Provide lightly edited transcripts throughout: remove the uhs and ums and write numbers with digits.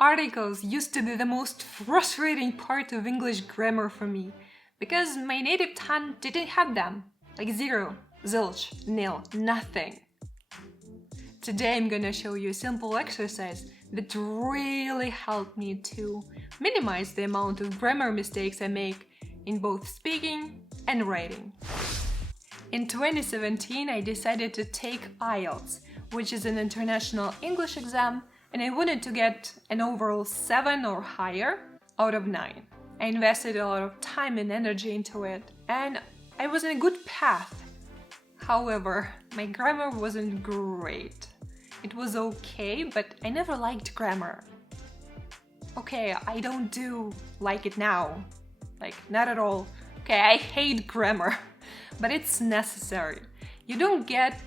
Articles used to be the most frustrating part of English grammar for me, because my native tongue didn't have them. Like zero, zilch, nil, nothing. Today I'm gonna show you a simple exercise that really helped me to minimize the amount of grammar mistakes I make in both speaking and writing. In 2017, I decided to take IELTS, which is an international English exam, and I wanted to get an overall 7 or higher out of 9. I invested a lot of time and energy into it, and I was in a good path. However, my grammar wasn't great. It was okay, but I never liked grammar. Okay, I don't like it now. Like, not at all. Okay, I hate grammar, but it's necessary. You don't get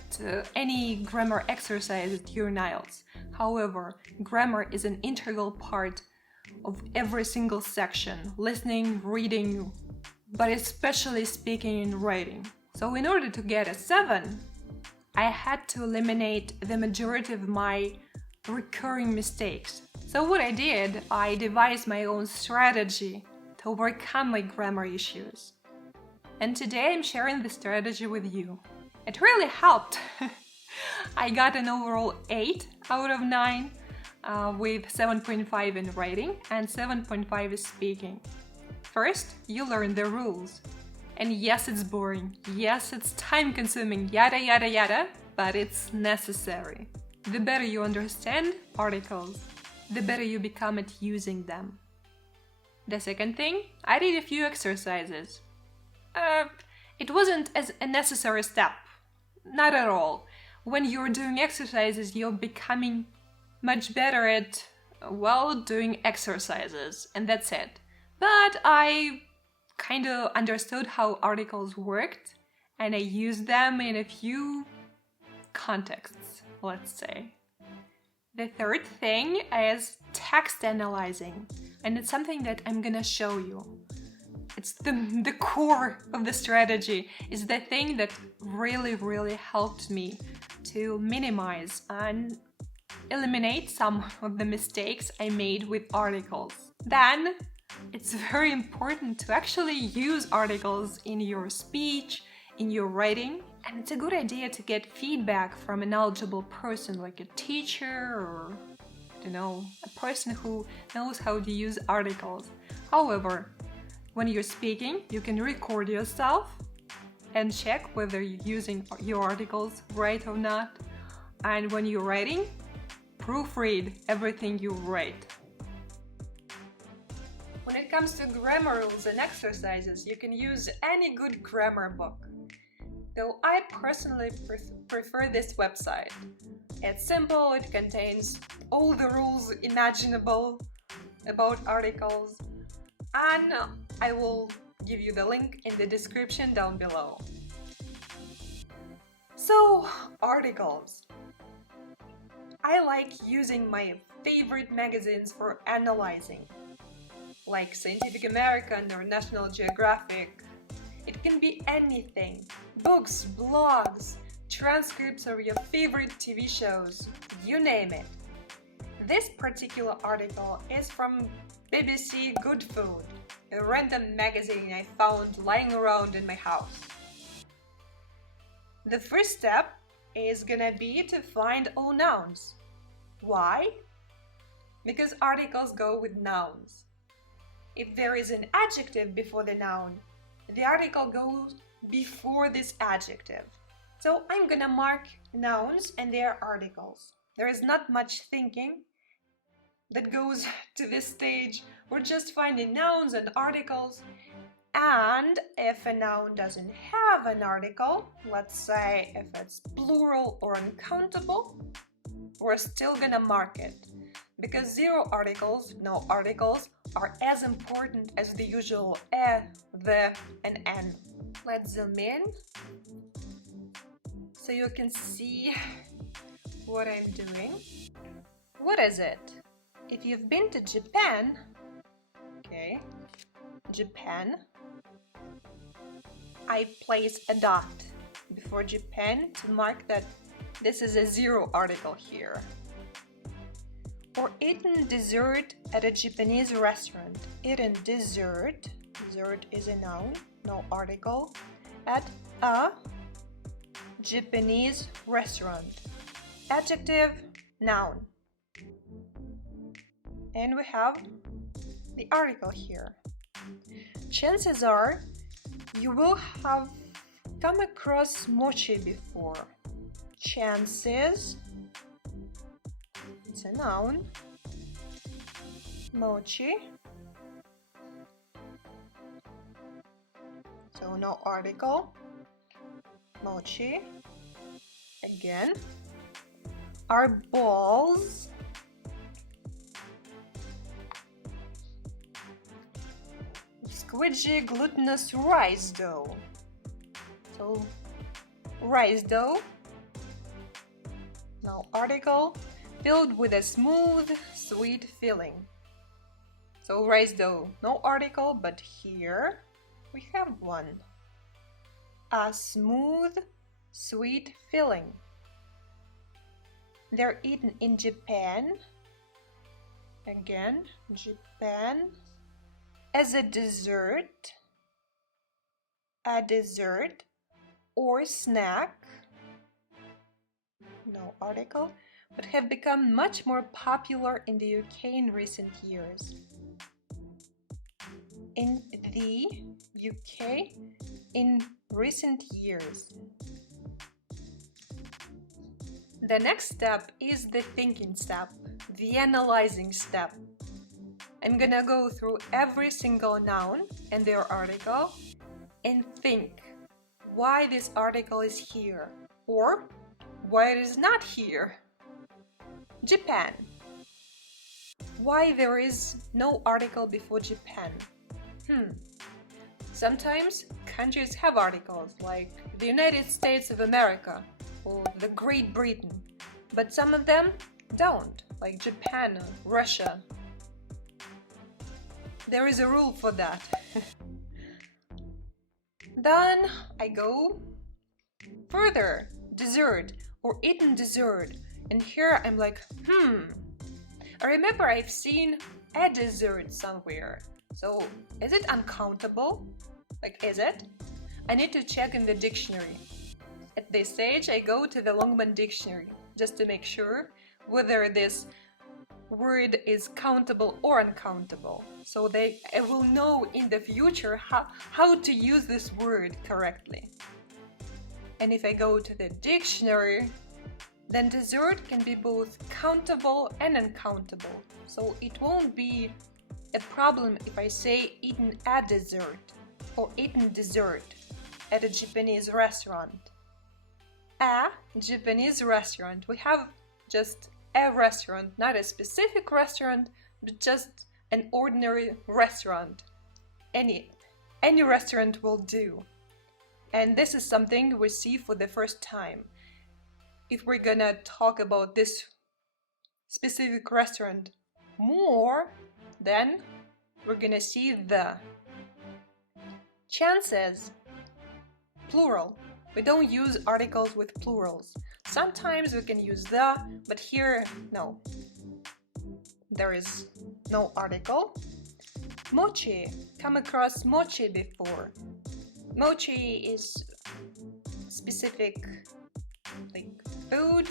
any grammar exercises during IELTS. However, grammar is an integral part of every single section, listening, reading, but especially speaking and writing. So in order to get a 7, I had to eliminate the majority of my recurring mistakes. So what I did, I devised my own strategy to overcome my grammar issues. And today I'm sharing the strategy with you. It really helped. I got an overall 8 out of 9 with 7.5 in writing and 7.5 in speaking. First, you learn the rules. And yes, it's boring. Yes, it's time-consuming, yada yada yada, but it's necessary. The better you understand articles, the better you become at using them. The second thing, I did a few exercises. It wasn't as a necessary step. Not at all. When you're doing exercises, you're becoming much better at, doing exercises, and that's it. But I kind of understood how articles worked, and I used them in a few contexts, let's say. The third thing is text analyzing, and it's something that I'm gonna show you. It's the core of the strategy, is the thing that really helped me to minimize and eliminate some of the mistakes I made with articles. Then, it's very important to actually use articles in your speech, in your writing, and it's a good idea to get feedback from a knowledgeable person like a teacher or, a person who knows how to use articles. However, when you're speaking, you can record yourself and check whether you're using your articles right or not. And when you're writing, proofread everything you write. When it comes to grammar rules and exercises, you can use any good grammar book. Though I personally prefer this website. It's simple, it contains all the rules imaginable about articles, and I will give you the link in the description down below. So, articles. I like using my favorite magazines for analyzing, like Scientific American or National Geographic. It can be anything. Books, blogs, transcripts of your favorite TV shows, you name it. This particular article is from BBC Good Food, a random magazine I found lying around in my house. The first step is gonna be to find all nouns. Why? Because articles go with nouns. If there is an adjective before the noun, the article goes before this adjective. So I'm gonna mark nouns and their articles. There is not much thinking that goes to this stage. We're just finding nouns and articles. And if a noun doesn't have an article, let's say if it's plural or uncountable, we're still gonna mark it. Because zero articles, no articles, are as important as the usual the, and an. Let's zoom in so you can see what I'm doing. What is it? If you've been to Japan, Japan, I place a dot before Japan to mark that this is a zero article here. or eaten dessert at a Japanese restaurant. Eaten dessert, dessert is a noun, no article, at a Japanese restaurant. Adjective, noun. And we have the article here. Chances are you will have come across mochi before. Chances, it's a noun. Mochi. So no article. Mochi. Again. Are balls squidgy glutinous rice dough. So rice dough, no article, filled with a smooth, sweet filling. So rice dough, no article, but here we have one. A smooth, sweet filling. They're eaten in Japan. Again, Japan. As a dessert or snack, no article, but have become much more popular in the UK in recent years. In the UK in recent years. The next step is the thinking step, the analyzing step. I'm gonna go through every single noun and their article and think why this article is here or why it is not here. Japan. Why there is no article before Japan? Sometimes countries have articles like the United States of America or the Great Britain, but some of them don't, like Japan or Russia. There is a rule for that. Then I go further, dessert or eaten dessert, and here I'm like, I remember I've seen a dessert somewhere. So is it uncountable? Like, is it? I need to check in the dictionary. At this stage, I go to the Longman dictionary just to make sure whether this word is countable or uncountable. So I will know in the future how to use this word correctly. And if I go to the dictionary, then dessert can be both countable and uncountable. So it won't be a problem if I say eaten a dessert or eaten dessert at a Japanese restaurant. A Japanese restaurant. We have just a restaurant, not a specific restaurant, but just an ordinary restaurant. Any restaurant will do. And this is something we see for the first time. If we're gonna talk about this specific restaurant more, then we're gonna see the chances, plural. We don't use articles with plurals. Sometimes we can use the, but here, no. There is no article. Mochi. Come across mochi before. Mochi is specific like food,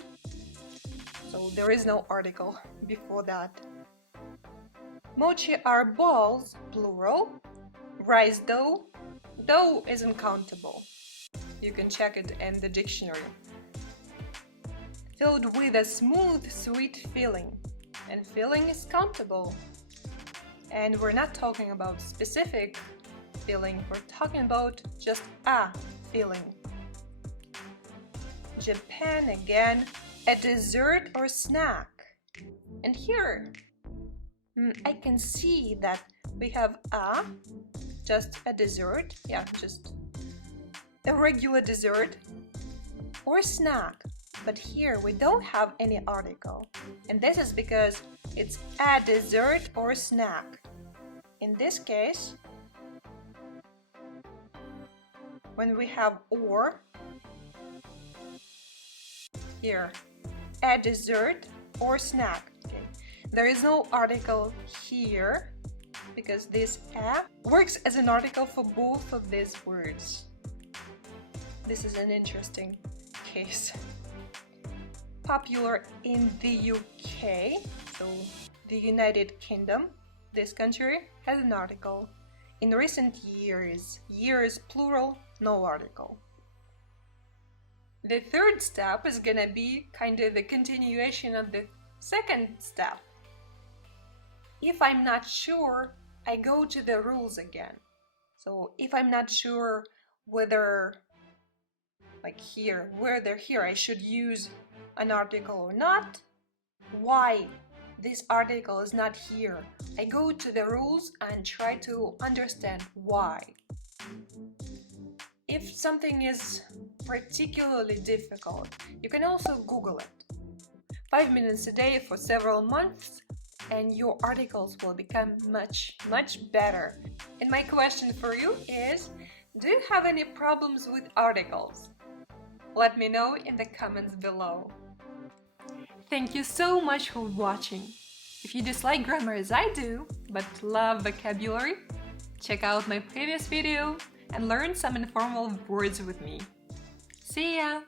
so there is no article before that. Mochi are balls, plural. Rice dough. Dough isn't countable. You can check it in the dictionary. Filled with a smooth, sweet filling. And filling is countable. And we're not talking about specific filling, we're talking about just a filling. Japan again, a dessert or snack. And here, I can see that we have just a dessert, just a regular dessert or snack. But here we don't have any article, and this is because it's a dessert or snack. In this case, when we have or, here, a dessert or snack. Okay. There is no article here because this a works as an article for both of these words. This is an interesting case. Popular in the UK, so the United Kingdom, this country has an article. In recent years, years plural, no article. The third step is gonna be kind of the continuation of the second step. If I'm not sure, I go to the rules again. So if I'm not sure whether, like here, whether here I should use an article or not, why this article is not here, I go to the rules and try to understand why. If something is particularly difficult, you can also Google it. 5 minutes a day for several months and your articles will become much better. And my question for you is, do you have any problems with articles? Let me know in the comments below. Thank you so much for watching. If you dislike grammar as I do, but love vocabulary, check out my previous video and learn some informal words with me. See ya!